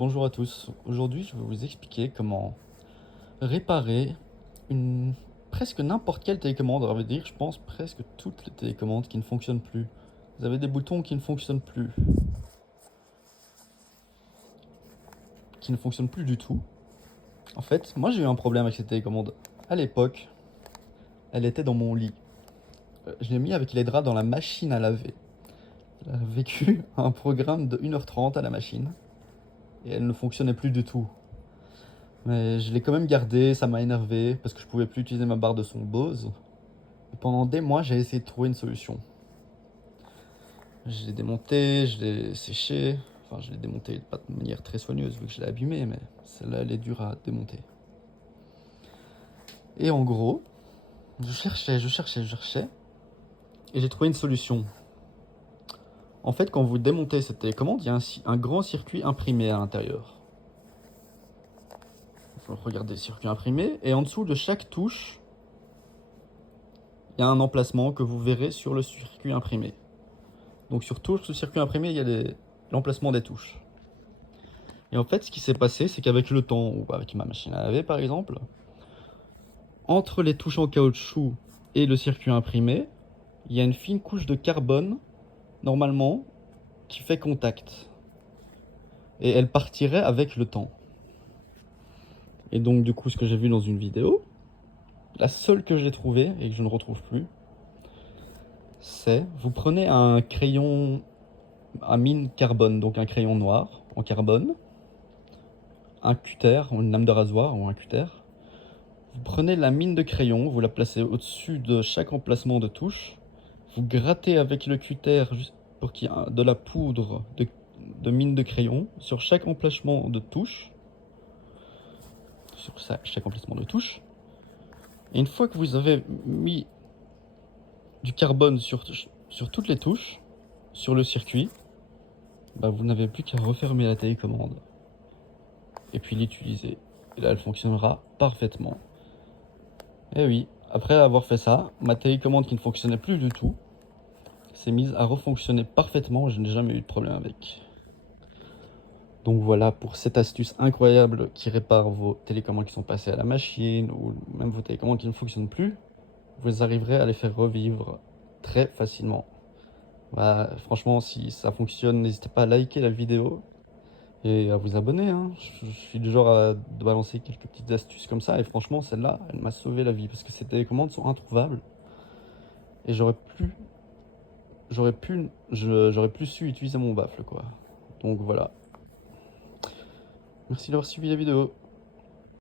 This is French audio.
Bonjour à tous. Aujourd'hui, je vais vous expliquer comment réparer une presque n'importe quelle télécommande. On va dire, je pense presque toutes les télécommandes qui ne fonctionnent plus. Vous avez des boutons qui ne fonctionnent plus du tout. En fait, moi j'ai eu un problème avec cette télécommande. À l'époque, elle était dans mon lit. Je l'ai mis avec les draps dans la machine à laver. Elle a vécu un programme de 1h30 à la machine et elle ne fonctionnait plus du tout. Mais je l'ai quand même gardé, ça m'a énervé parce que je pouvais plus utiliser ma barre de son Bose. Et pendant des mois, j'ai essayé de trouver une solution. Je l'ai démonté, je l'ai séché. Enfin, je l'ai démonté pas de manière très soigneuse vu que je l'ai abîmé, mais celle-là, elle est dure à démonter. Et en gros, je cherchais, et j'ai trouvé une solution. En fait, quand vous démontez cette télécommande, il y a un grand circuit imprimé à l'intérieur. Il faut regarder le circuit imprimé, et en dessous de chaque touche, il y a un emplacement que vous verrez sur le circuit imprimé. Donc sur tout ce circuit imprimé, il y a l'emplacement des touches. Et en fait, ce qui s'est passé, c'est qu'avec le temps, ou avec ma machine à laver par exemple, entre les touches en caoutchouc et le circuit imprimé, il y a une fine couche de carbone, normalement, qui fait contact. Et elle partirait avec le temps. Et donc du coup, ce que j'ai vu dans une vidéo, la seule que j'ai trouvée, et que je ne retrouve plus, c'est, vous prenez un crayon à mine carbone, donc un crayon noir en carbone, un cutter, une lame de rasoir ou un cutter. Vous prenez la mine de crayon, vous la placez au-dessus de chaque emplacement de touche. Vous grattez avec le cutter pour qu'il y ait de la poudre de mine de crayon sur chaque emplacement de touche. Chaque emplacement de touche. Et une fois que vous avez mis du carbone sur toutes les touches, sur le circuit, bah vous n'avez plus qu'à refermer la télécommande. Et puis l'utiliser. Et là, elle fonctionnera parfaitement. Et oui, après avoir fait ça, ma télécommande qui ne fonctionnait plus du tout s'est mise à refonctionner parfaitement et je n'ai jamais eu de problème avec. Donc voilà pour cette astuce incroyable qui répare vos télécommandes qui sont passées à la machine ou même vos télécommandes qui ne fonctionnent plus. Vous arriverez à les faire revivre très facilement. Bah, franchement, si ça fonctionne, n'hésitez pas à liker la vidéo et à vous abonner. Hein. Je suis du genre à balancer quelques petites astuces comme ça et franchement, celle-là, elle m'a sauvé la vie parce que ces télécommandes sont introuvables et j'aurais plus su utiliser mon baffle quoi. Donc voilà. Merci d'avoir suivi la vidéo.